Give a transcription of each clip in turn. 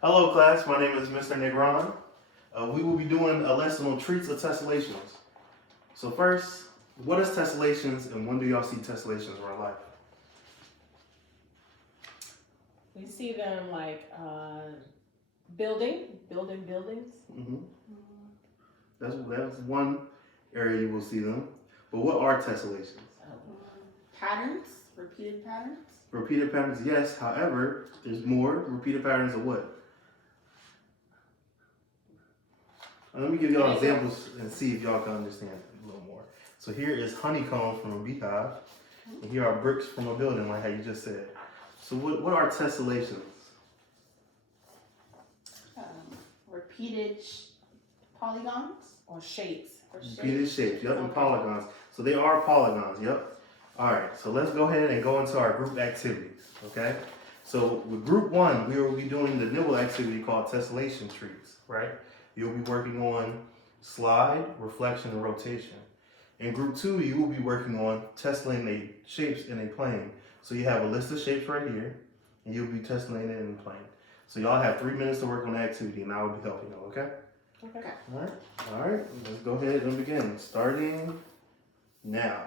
Hello class, my name is Mr. Negron. We will be doing a lesson on treats of tessellations. So first, what is tessellations and when do y'all see tessellations in real life? We see them like buildings. Mm-hmm. That's one area you will see them. But what are tessellations? Patterns, repeated patterns. Repeated patterns, yes. However, there's more. Repeated patterns of what? Let me give y'all examples and see if y'all can understand it a little more. So here is honeycomb from a beehive, and here are bricks from a building, like how you just said. So what are tessellations? Repeated polygons or shapes. Repeated shapes, yep, and polygons. So they are polygons, yep. All right, so let's go ahead and go into our group activities, okay? So with group one, we will be doing the nibble activity called tessellation trees, right? You'll be working on slide, reflection, and rotation. In group two, you will be working on tessellating the shapes in a plane. So you have a list of shapes right here, and you'll be tessellating it in the plane. So y'all have 3 minutes to work on the activity, and I will be helping you, okay? Okay. All right, let's go ahead and begin. Starting now.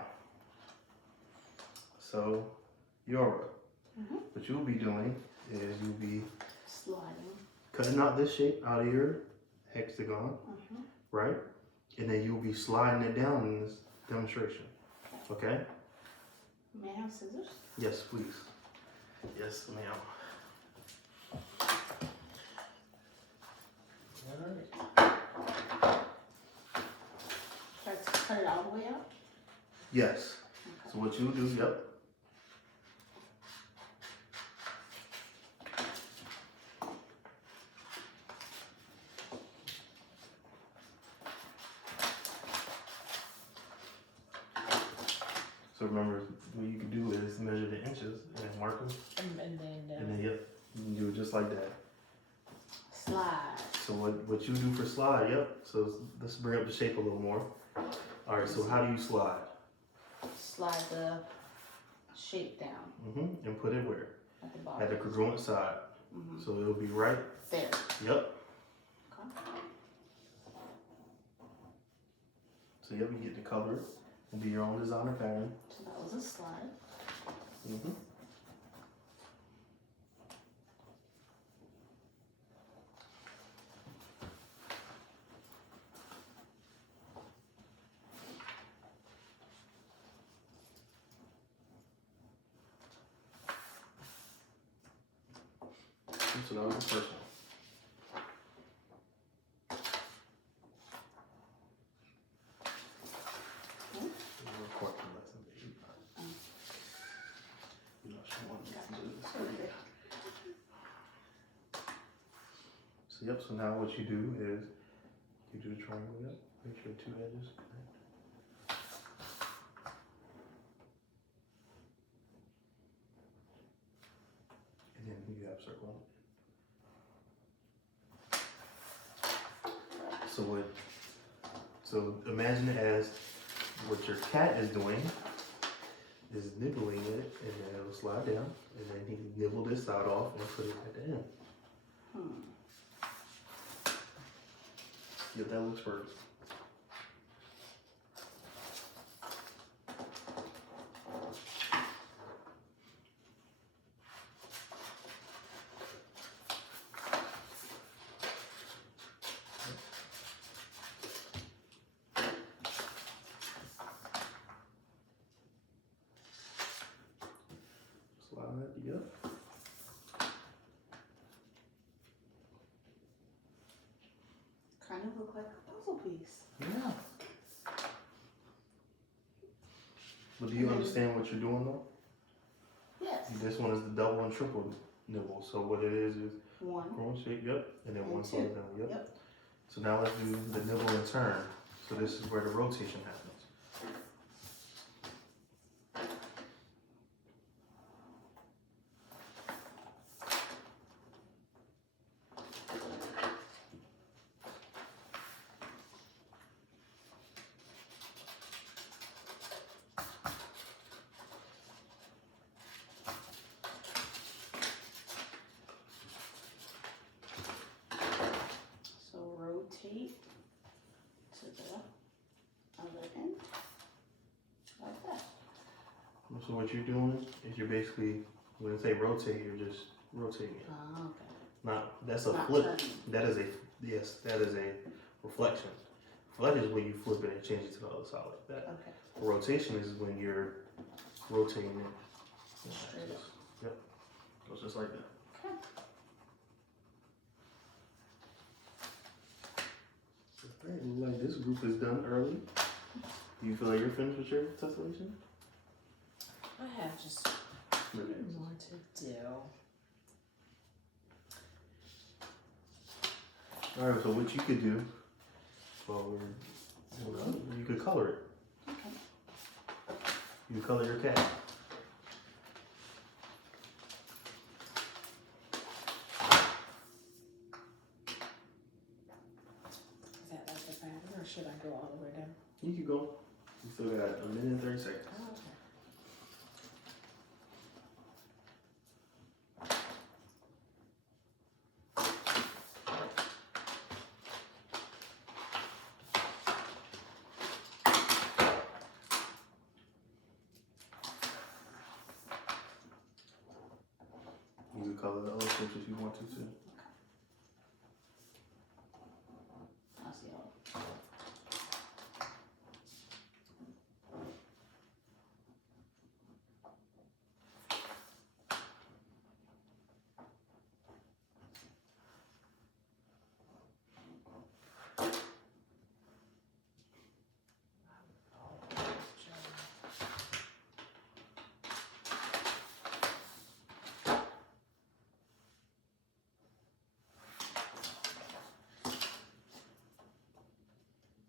So, Yora, what you'll be doing is you'll be sliding, cutting out this shape out of your hexagon, right? And then you'll be sliding it down in this demonstration, okay? May I have scissors? Yes, please. Yes, ma'am. All right. Try to cut it all the way out? Yes. Okay. So what you'll do, yep. So remember, what you can do is measure the inches and mark them. And And then, yep, you can do it just like that. Slide. So what you do for slide, yep. So let's bring up the shape a little more. All right, so how do you slide? Slide the shape down. And put it where? At the bottom. At the congruent side. So it'll be right there. Yep. Okay. So yep, you get the color. It'll be your own designer pattern. So that was a slide. So that was the first one. So yep, so now what you do is you do the triangle, yep. Make sure two edges connect. And then you have circle. So imagine it as what your cat is doing is nibbling it, and then it'll slide down, and then he can nibble this side off and put it at the end. Yeah, that looks perfect. Slide, yep. Kind of look like a puzzle piece. Yeah. But do you understand what you're doing though? Yes. This one is the double and triple nibble. So what it is one shape, yep, and then and one two. side down, yep. So now let's do the nibble and turn. So this is where the rotation happens. So what you're doing is you're basically, when I say rotate, you're just rotating it. Oh, okay. Not, that's a Not flip. turning. That is a, yes, that is a reflection. Reflection is when you flip it and change it to the other side like that. Okay. Rotation is when you're rotating it. Straight up. Yep. Goes just like that. Okay. Alright, look like this group is done early. Do you feel like you're finished with your tessellation? I have just more to do. Alright, so what you could do, well, you could color it. Okay. You could color your cat. Is that like the pattern, or should I go all the way down? You could go. You still got a minute and 30 seconds. Oh, okay. You could color the other pictures if you want to too. I'll see all.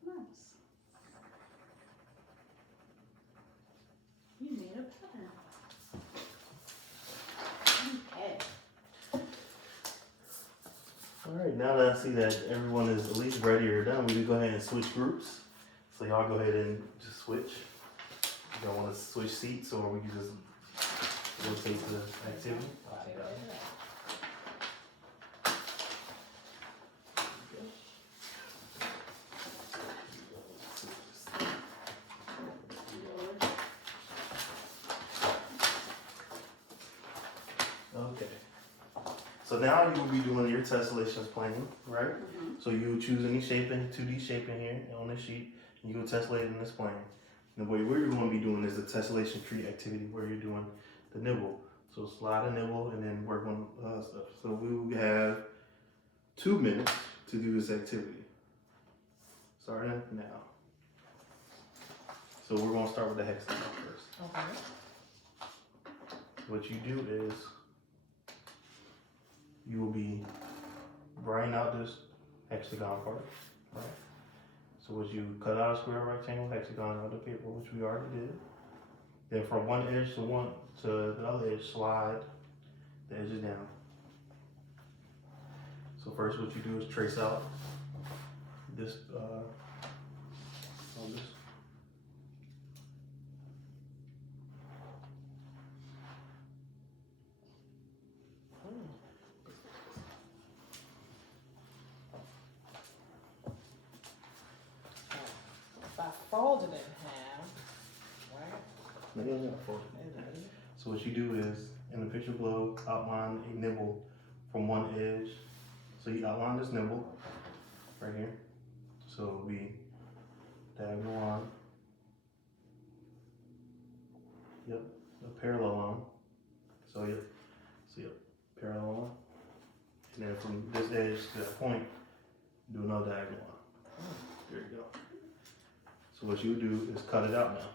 Nice. You made a pattern. Okay. Alright, now that I see that everyone is at least ready or done, we can go ahead and switch groups. So y'all go ahead and just switch. If y'all want to switch seats or we can just rotate the activity. Right there. Okay. So now you will be doing your tessellations planning, right? Mm-hmm. So you choose any shaping, 2D shaping here on this sheet, and you go tessellate in this plane. And the way we're going to be doing is the tessellation tree activity where you're doing the nibble. So slide a nibble and then work on stuff. So we will have 2 minutes to do this activity. Starting now. So we're going to start with the hexagon first. Okay. What you do is you will be writing out this hexagon part, right? So what you cut out a square, rectangle, hexagon out of the paper, which we already did. Then from one edge to the other edge, slide the edges down. So first what you do is trace out this on this. If I folded it in half, right? No, you don't gotta fold it. So what you do is, in the picture below, outline a nibble from one edge. So you outline this nibble right here. So it'll be diagonal line. Yep, a parallel line. So yep, parallel line. And then from this edge to that point, do another diagonal line. There you go. So what you do is cut it out now.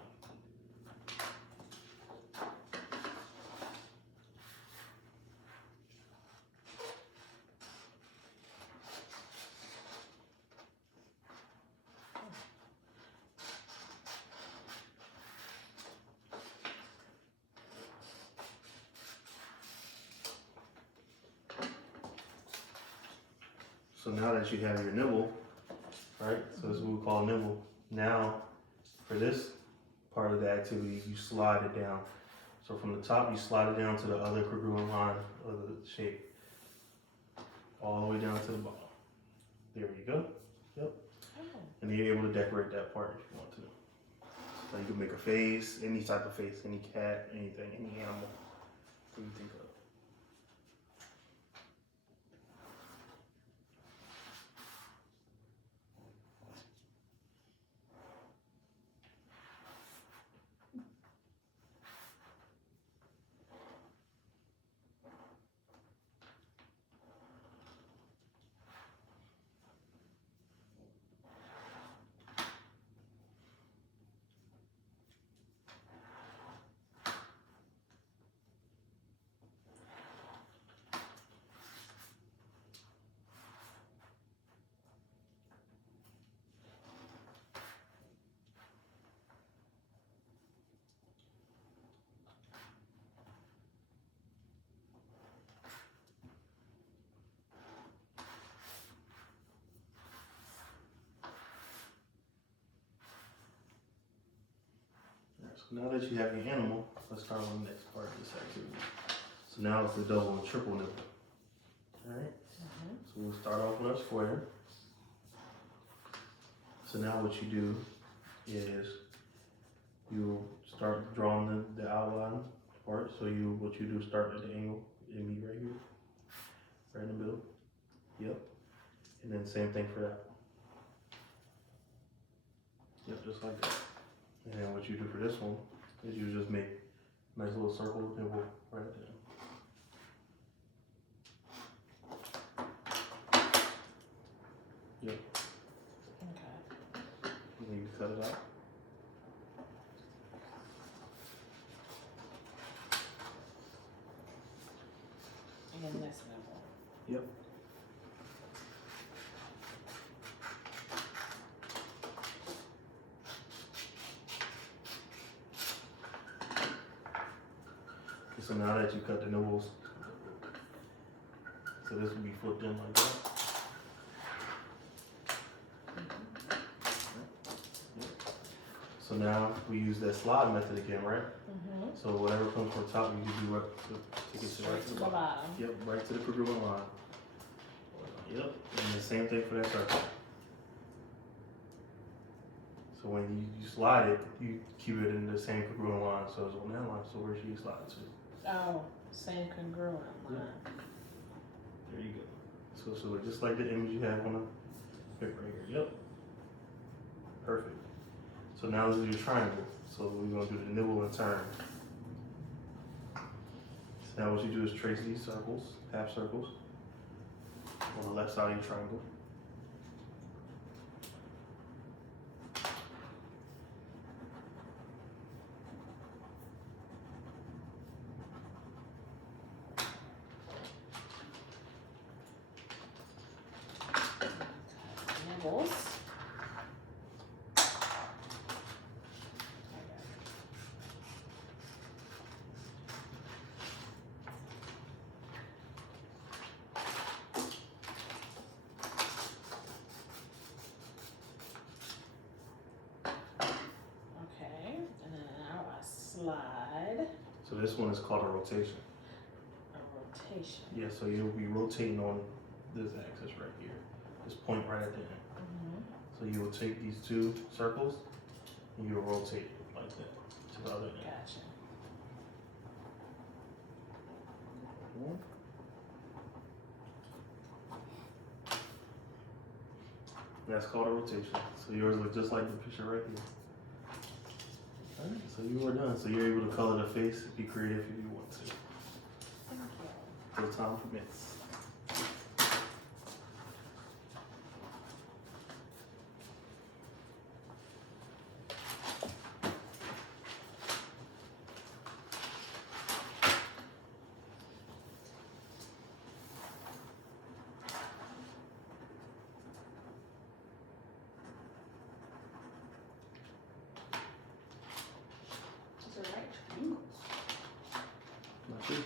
So now that you have your nibble, right? So this is what we call a nibble. Now, for this part of the activity, you slide it down. So from the top, you slide it down to the other congruent line of the shape. All the way down to the bottom. There you go. Yep. Oh. And then you're able to decorate that part if you want to. So you can make a face, any type of face, any cat, anything, any animal that you think of. So now that you have your animal, let's start on the next part of this activity. So now it's the double and triple nibble. Alright? So we'll start off with our square. So now what you do is you start drawing the outline part. So what you do, start at the angle and meet right here. Right in the middle. Yep. And then same thing for that. Yep, just like that. And then what you do for this one is you just make a nice little circle nibble right there. Yep. Okay. And then you cut it out. And then this nibble. Yep. So now that you cut the nibbles, so this will be flipped in like that. So now we use that slide method again, right? So whatever comes from top, you can do right to get to right to the bottom. Yep, right to the congruent line. Yep, and the same thing for that circle. So when you slide it, you keep it in the same congruent line. So it's on that line. So where should you slide it to? Oh, same congruent line. There you go. So just like the image you have on the paper right here. Yep. Perfect. So now this is your triangle. So we're gonna do the nibble and turn. So now what you do is trace these circles, half circles, on the left side of your triangle. Nibbles. Okay, and then now I slide. So this one is called a rotation. A rotation. Yeah, so you'll be rotating on this axis right here. This point right at the end. So you will take these two circles and you'll rotate it like that to the other end. Gotcha. That's called a rotation. So yours look just like the picture right here. Alright, so you are done. So you're able to color the face, be creative if you want to. Thank you. Till time permits. Those are right triangles. Not good.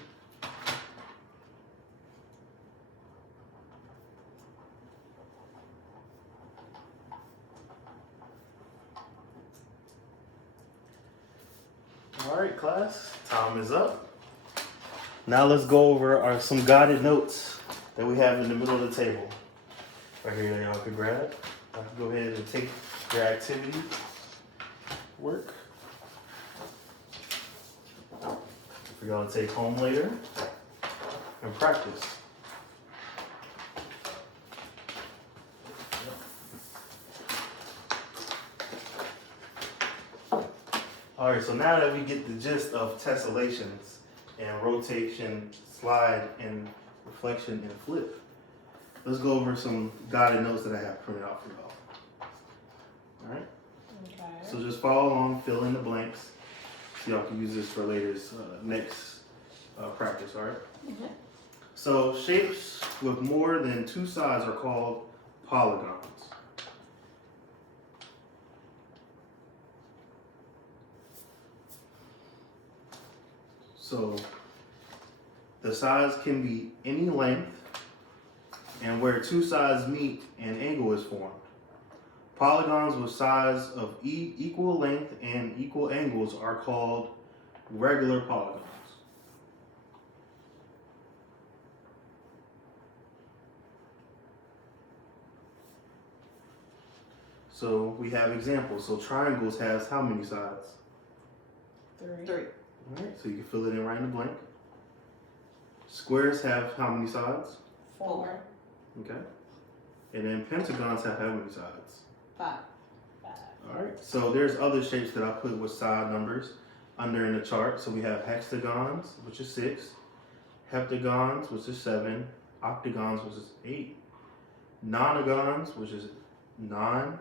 Alright class, time is up. Now let's go over some guided notes that we have in the middle of the table. Right here that y'all could grab. I can go ahead and take your activity work. we're going to take home later and practice. Alright, so now that we get the gist of tessellations and rotation, slide, and reflection and flip, let's go over some guided notes that I have printed out for y'all. Alright? Okay. So just follow along, fill in the blanks. So y'all can use this for later's next practice, alright? Mhm. So shapes with more than two sides are called polygons. So the sides can be any length, and where two sides meet, an angle is formed. Polygons with sides of equal length and equal angles are called regular polygons. So we have examples. So triangles has how many sides? 3. 3. Alright, so you can fill it in right in the blank. Squares have how many sides? 4. Okay. And then pentagons have how many sides? 5. 5. Alright, so there's other shapes that I put with side numbers under in the chart. So we have hexagons, which is 6, heptagons, which is 7, octagons, which is 8, nonagons, which is 9,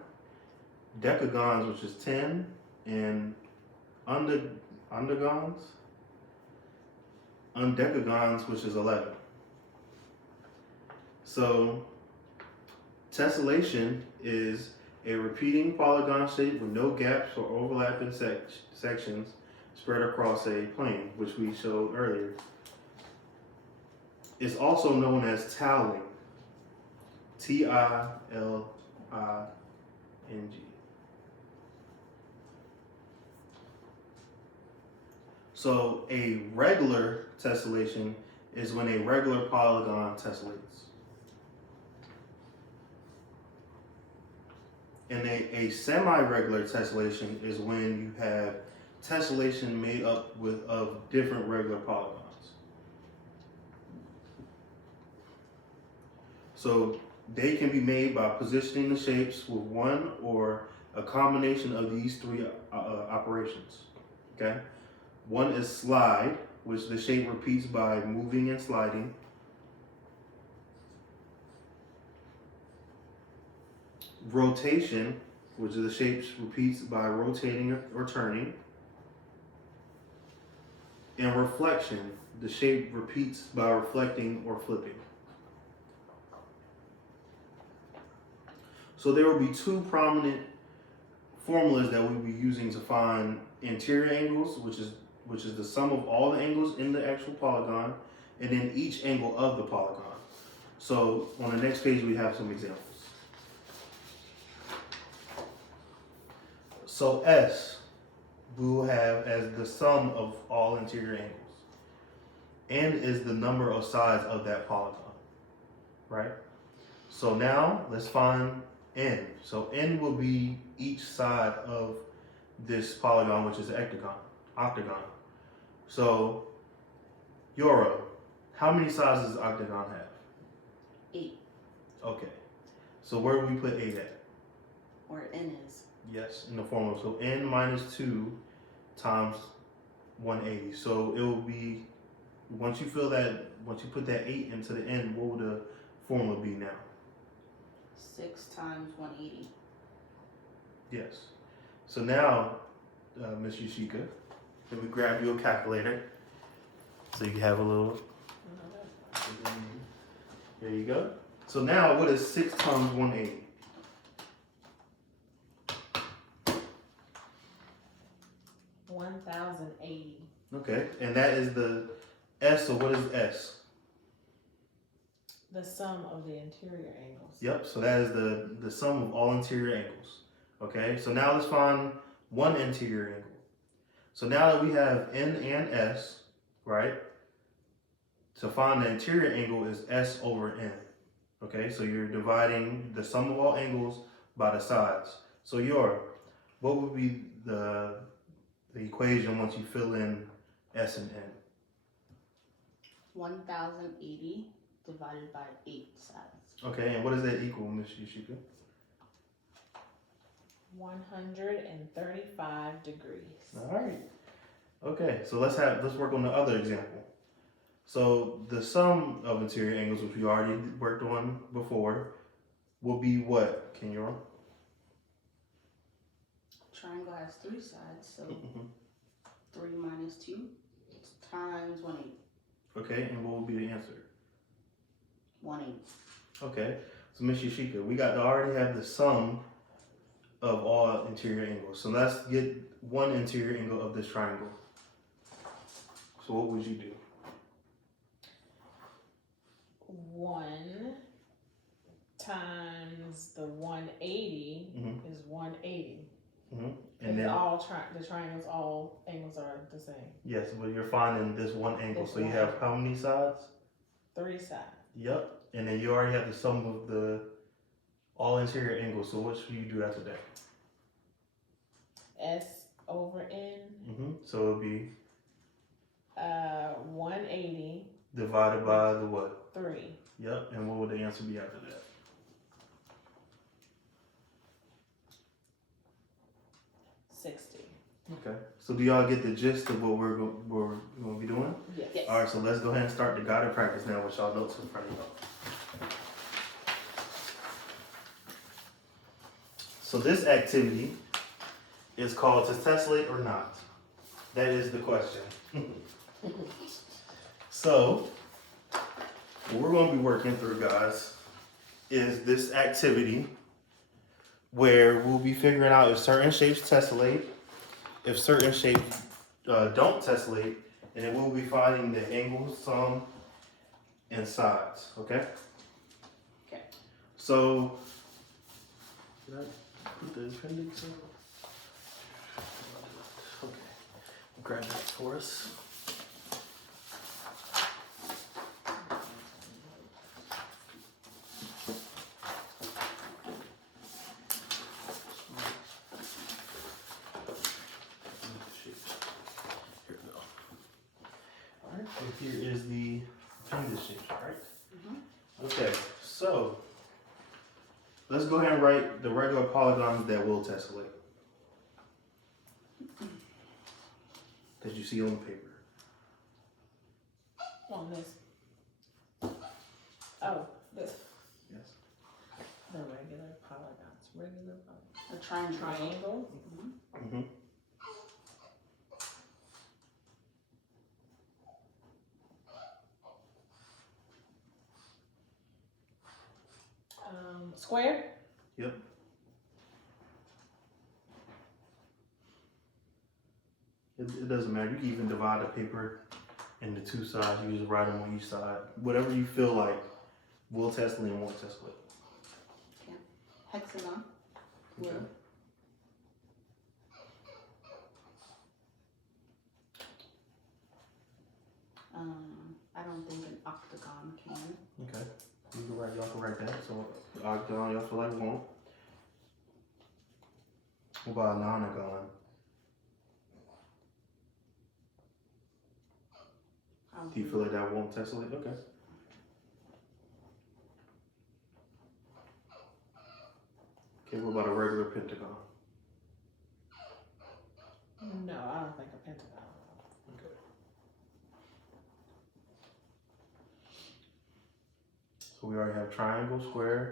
decagons, which is 10, and undecagons, which is 11. So tessellation is a repeating polygon shape with no gaps or overlapping sections spread across a plane, which we showed earlier. It's also known as tiling. Tilling. So a regular tessellation is when a regular polygon tessellates. And a semi-regular tessellation is when you have tessellation made up of different regular polygons. So they can be made by positioning the shapes with one or a combination of these three operations. Okay? One is slide, which the shape repeats by moving and sliding. Rotation, which is the shape repeats by rotating or turning. And reflection, the shape repeats by reflecting or flipping. So there will be two prominent formulas that we'll be using to find interior angles, which is the sum of all the angles in the actual polygon, and then each angle of the polygon. So on the next page we have some examples. So S we will have as the sum of all interior angles. N is the number of sides of that polygon, right? So now let's find N. So N will be each side of this polygon, which is an octagon. So Yora, how many sides does octagon have? 8. Okay. So where do we put 8 at? Where N is. Yes, in the formula. So N minus 2 times 180. So it will be, once you put that 8 into the N, what will the formula be now? 6 times 180. Yes. So now, Ms. Yoshika, let me grab you a calculator so you can have a little. There you go. So now, what is 6 times 180? 1,080. Okay, and that is the S. So what is S? The sum of the interior angles. Yep. So that is the sum of all interior angles. Okay. So now let's find one interior angle. So now that we have N and S, right? To find the interior angle is S over N. Okay. So you're dividing the sum of all angles by the sides. So what would be the equation once you fill in S and N? 1080 divided by 8 sides. Okay, and what does that equal, Miss Yoshika? 135 degrees. All right. Okay, so let's work on the other example. So the sum of interior angles, which we already worked on before, will be what, Kenyon? Triangle has 3 sides, so 3 minus 2 times 1/8. Okay, and what will be the answer? 1/8. Okay, so Miss Yoshika, we got to already have the sum of all interior angles. So let's get one interior angle of this triangle. So what would you do? 1 times the 180 is 180. And then the triangles, all angles are the same. yes, but you're finding this one angle. This so you one. have how many sides? 3 sides. Yep. And then you already have the sum of the all interior angles. So what should you do after that? S over N. So it'll be 180 divided by the what? 3. Yep. And what would the answer be after that? 60. Okay. So do y'all get the gist of what we're going to be doing? Yes. Yes. All right. So let's go ahead and start the guided practice now with y'all notes in front of y'all. So this activity is called to tessellate or not. That is the question. So what we're going to be working through, guys, is this activity where we'll be figuring out if certain shapes tessellate, if certain shapes don't tessellate, and then we'll be finding the angles, sum, and sides. Okay? Okay. So, did I put the appendix in? Okay. Grab that for us. Here we go. Alright, so here is the appendix shape, right? Okay, so let's go ahead and write the regular polygons that will tessellate. That you see on the paper. On this. Oh, this. Yes. The regular polygons. Regular polygons. A triangle. Triangle. Mm-hmm. Square. Yep. It doesn't matter. You can even divide the paper into 2 sides. You just write them on each side. Whatever you feel like will tessellate and won't tessellate. Okay. Hexagon. Okay. Will. I don't think an octagon can. Okay. Y'all can write that. So octagon, y'all feel like won't. What about a nonagon? Do you feel like that won't tessellate? Okay. Okay, what about a regular pentagon? No, I don't think a pentagon. Okay. So we already have triangle, square,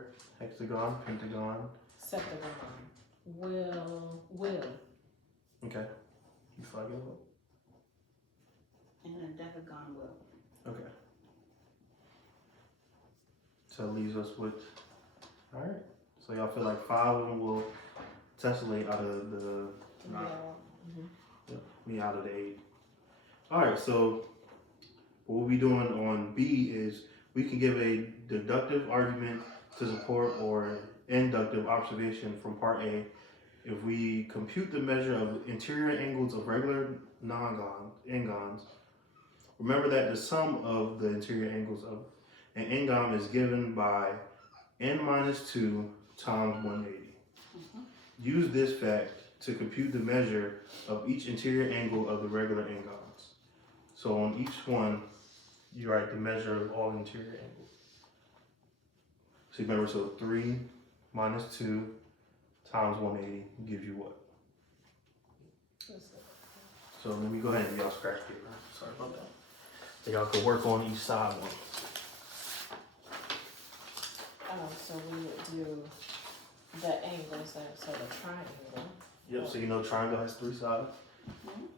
hexagon, pentagon. Septagon. Will. Okay. You feel like it will? And a decagon will. Okay. So it leaves us with, all right. So y'all feel like 5 of them will tessellate out of the 9. Yep, me out of the 8. All right, so what we'll be doing on B is we can give a deductive argument to support or inductive observation from part A. If we compute the measure of interior angles of regular n-gons, remember that the sum of the interior angles of an n-gon is given by n minus 2 times 180. Use this fact to compute the measure of each interior angle of the regular n-gons. So on each one, you write the measure of all interior angles. So remember, so 3 minus 2 times 180 gives you what? So let me go ahead and give y'all scratch paper. Sorry about that. So y'all could work on each side one. So we would do the angles there, so the triangle. Yep, so you know triangle has 3 sides. Mhm.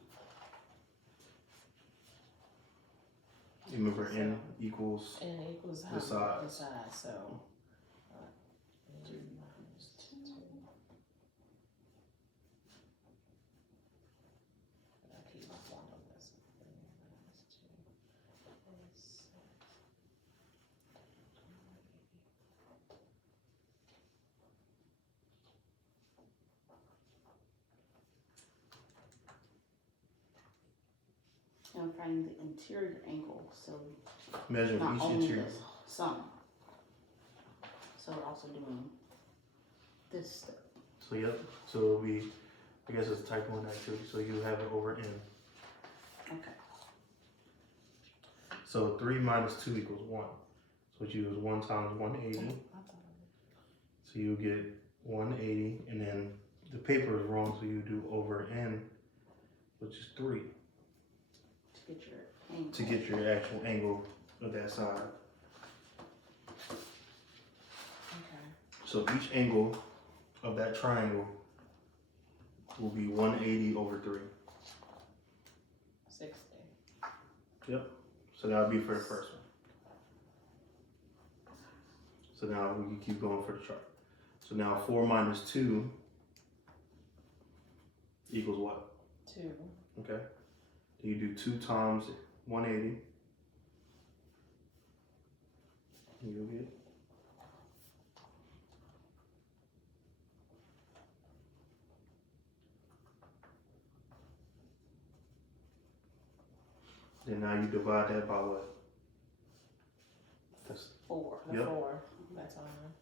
You remember n equals, N equals how The sides. the sides, so. N minus 2. I keep my one on this. N minus 2 is 6. I'm finding the interior angle, so measure of not each only interior. the sum. So we're also doing this step. So yep, so it'll be, I guess it's type 1 activity, so you have it over n. Okay. So 3 minus 2 equals 1. So you use 1 times 180. So you get 180, and then the paper is wrong, so you do over n, which is 3, To get your angle. to get your actual angle of that side. Okay. So each angle of that triangle will be 180 over 3. 60. So that'll be for the first one. So now we can keep going for the chart. So now 4 minus 2 equals what? 2. Okay. You do 2 times 180. You'll get. Then now you divide that by what? That's 4. The Yep. 4. That's all I know.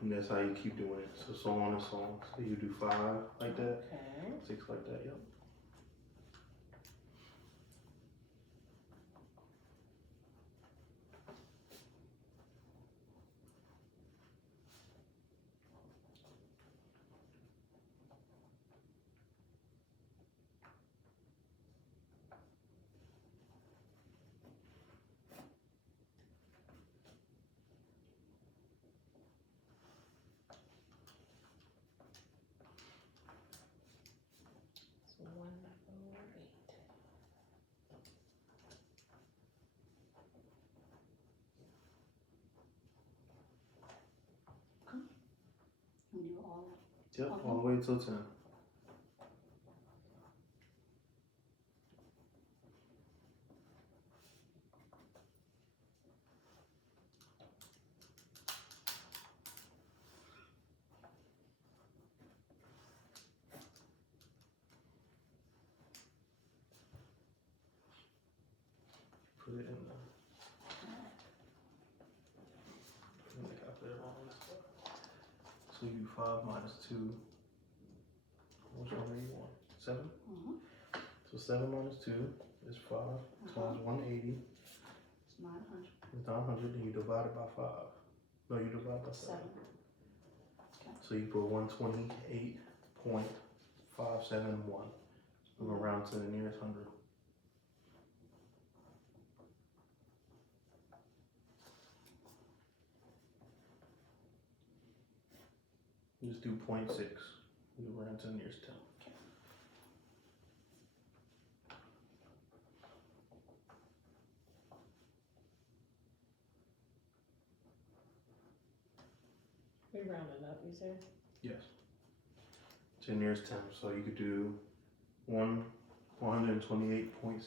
and that's how you keep doing it. So on and so on. So you do 5 like that, Okay. 6 like that, yep. So 108. We do all. Yep, Okay. all the way till 10. Put it in the calculator on this. So you do 5 minus 2. Which one are you on? 7? Mm-hmm. So 7 minus 2 is 5 times 180 It's 900. is 900, and you divide it by 5. No, you divide it by 7. 7. Okay. So you put 128.571. Move around to the nearest 100. Just do 0.6. Move around to the nearest 10. We rounded up, you said? Yes. To the nearest 10. So you could do 128.6.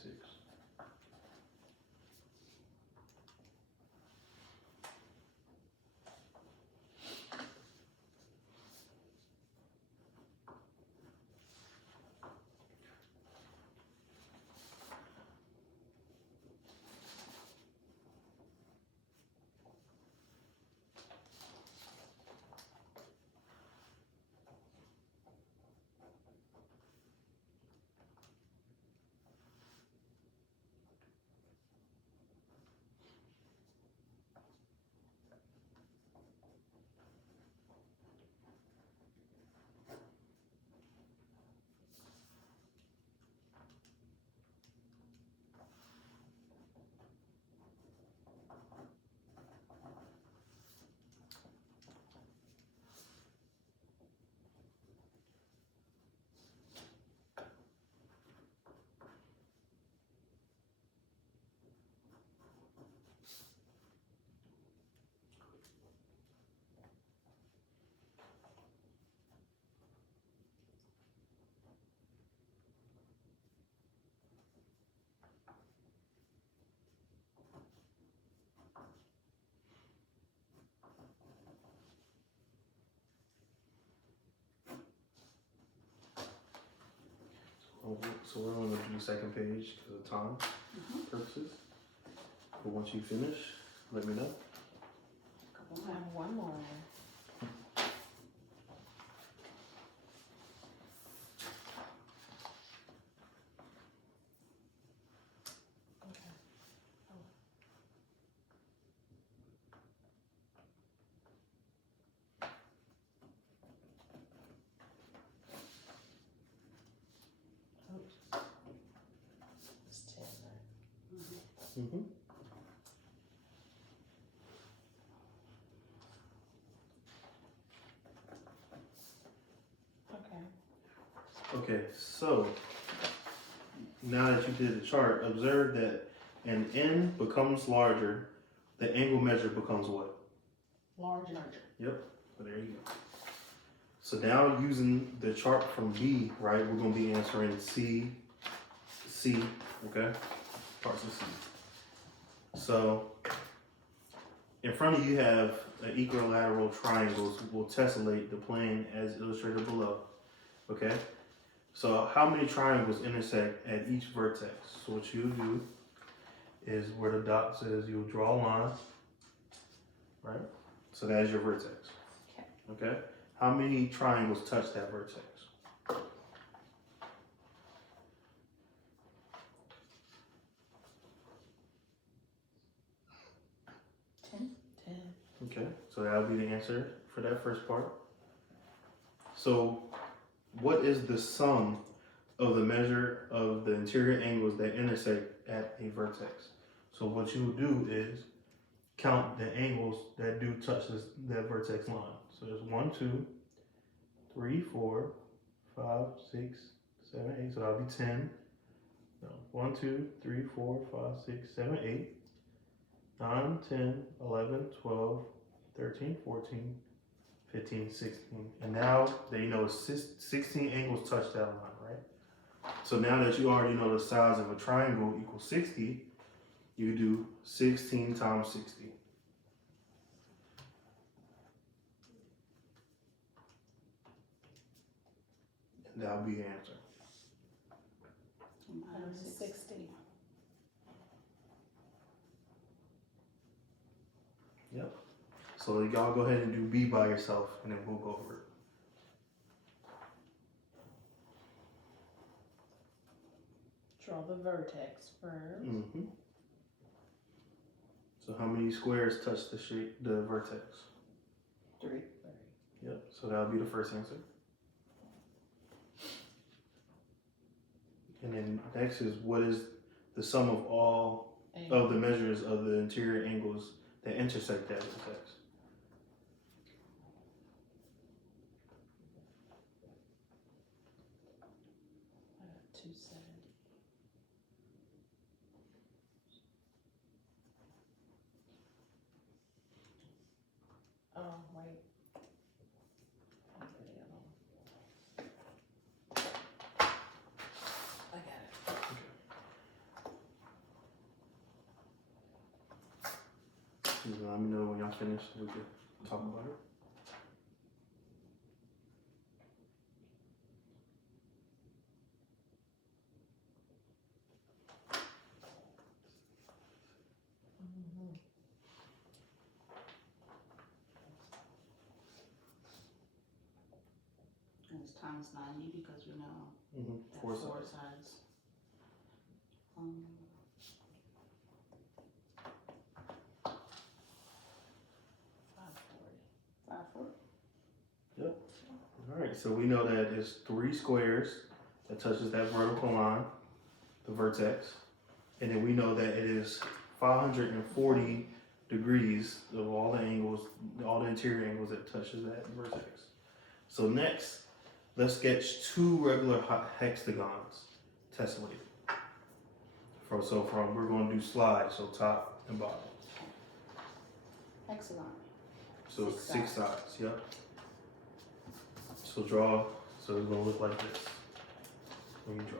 So we're only gonna do the second page because of time purposes. But once you finish, let me know. I have one more. Okay. Oops. It's 10, right? Mm-hmm. Okay. Okay, so now that you did the chart, observe that an N becomes larger, the angle measure becomes what? Larger. Yep, so there you go. So now using the chart from B, right, we're gonna be answering C, okay? Parts of C. So in front of you have an equilateral triangles will tessellate the plane as illustrated below, okay? So how many triangles intersect at each vertex? So what you'll do is where the dot says, you'll draw a line, right? So that is your vertex, okay? How many triangles touch that vertex? 10. 10. Okay, so that'll be the answer for that first part. So what is the sum of the measure of the interior angles that intersect at a vertex? So what you will do is count the angles that do touch that vertex line. So there's 1, 2, 3, 4, 5, 6, 7, 8. So that'll be 10. No, 1, 2, 3, 4, 5, 6, 7, 8, 9, 10, 11, 12, 13, 14, 15, 16. And now that you know 16 angles touch that line, right? So now that you already know the size of a triangle equals 60, you do 16 times 60. And that'll be your answer. Minus 60. Yep. So y'all go ahead and do B by yourself, and then we'll go over it. Draw the vertex first. Mm-hmm. So how many squares touch the vertex? 3. Yep. So that'll be the first answer. And then next is what is the sum of all of the measures of the interior angles that intersect that vertex? I got 270. Oh, wait. I got it. Just let me know when y'all finish so we can talk about it. And it's times 90 because we know that 4 4 sides. sides. 540. Yep. All right. So we know that there's 3 squares that touches that vertical line, the vertex, and then we know that it is 540 degrees of all the angles, all the interior angles that touches that vertex. So next, let's sketch 2 regular hexagons tessellated. We're going to do slides, so top and bottom. Hexagon. So 6 6 sides, yep. So draw, so it's going to look like this when you draw.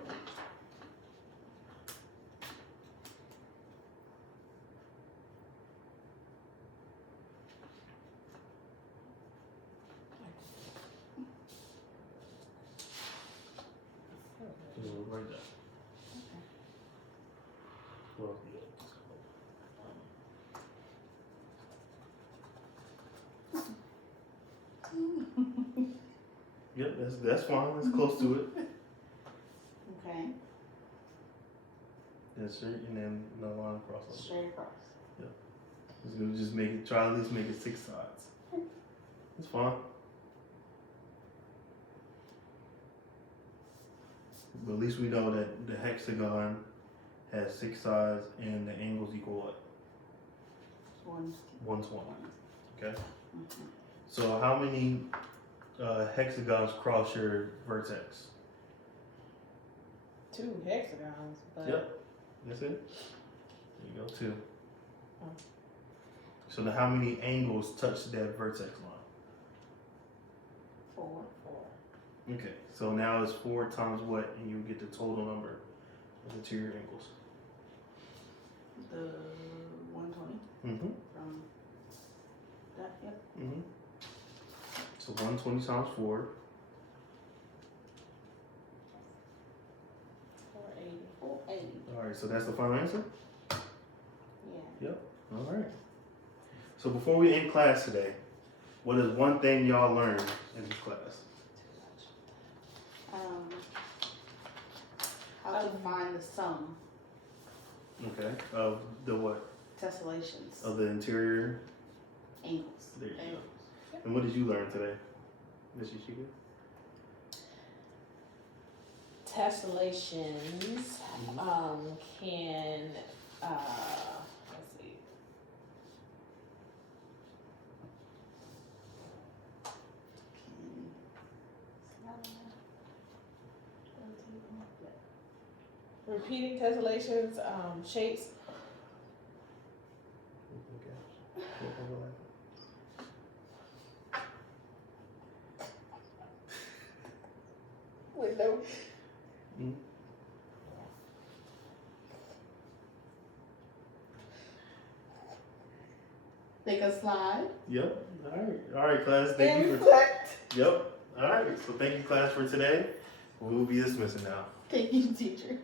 It'll look like That's fine. That's close to it. Okay, That's straight, and then no line across. straight across. It's gonna just make it. Try at least make it 6 sides. It's fine. But at least we know that the hexagon has 6 sides and the angles equal what? 120. Okay. Mhm. So how many hexagons cross your vertex? 2 hexagons, but Yep. That's it. There you go, 2. Oh. So now how many angles touch that vertex line? 4. 4. Okay. So now it's 4 times what, and you get the total number of interior angles. The 120 Mm-hmm. from that, yep. Mm-hmm. So 120 times 4. 480. 480. All right. So that's the final answer. Yeah. All right. So before we end class today, what is one thing y'all learned in this class? How to find the sum. Okay. Of the what? Tessellations. Of the interior. Angles. There you go. Angles. And what did you learn today, Miss Yashika? Tessellations can let's see. Repeating tessellations shapes. With no. They can slide. Yep. All right, class. Thank you for. Inflect. Yep. All right. So thank you, class, for today. We will be dismissing now. Thank you, teacher.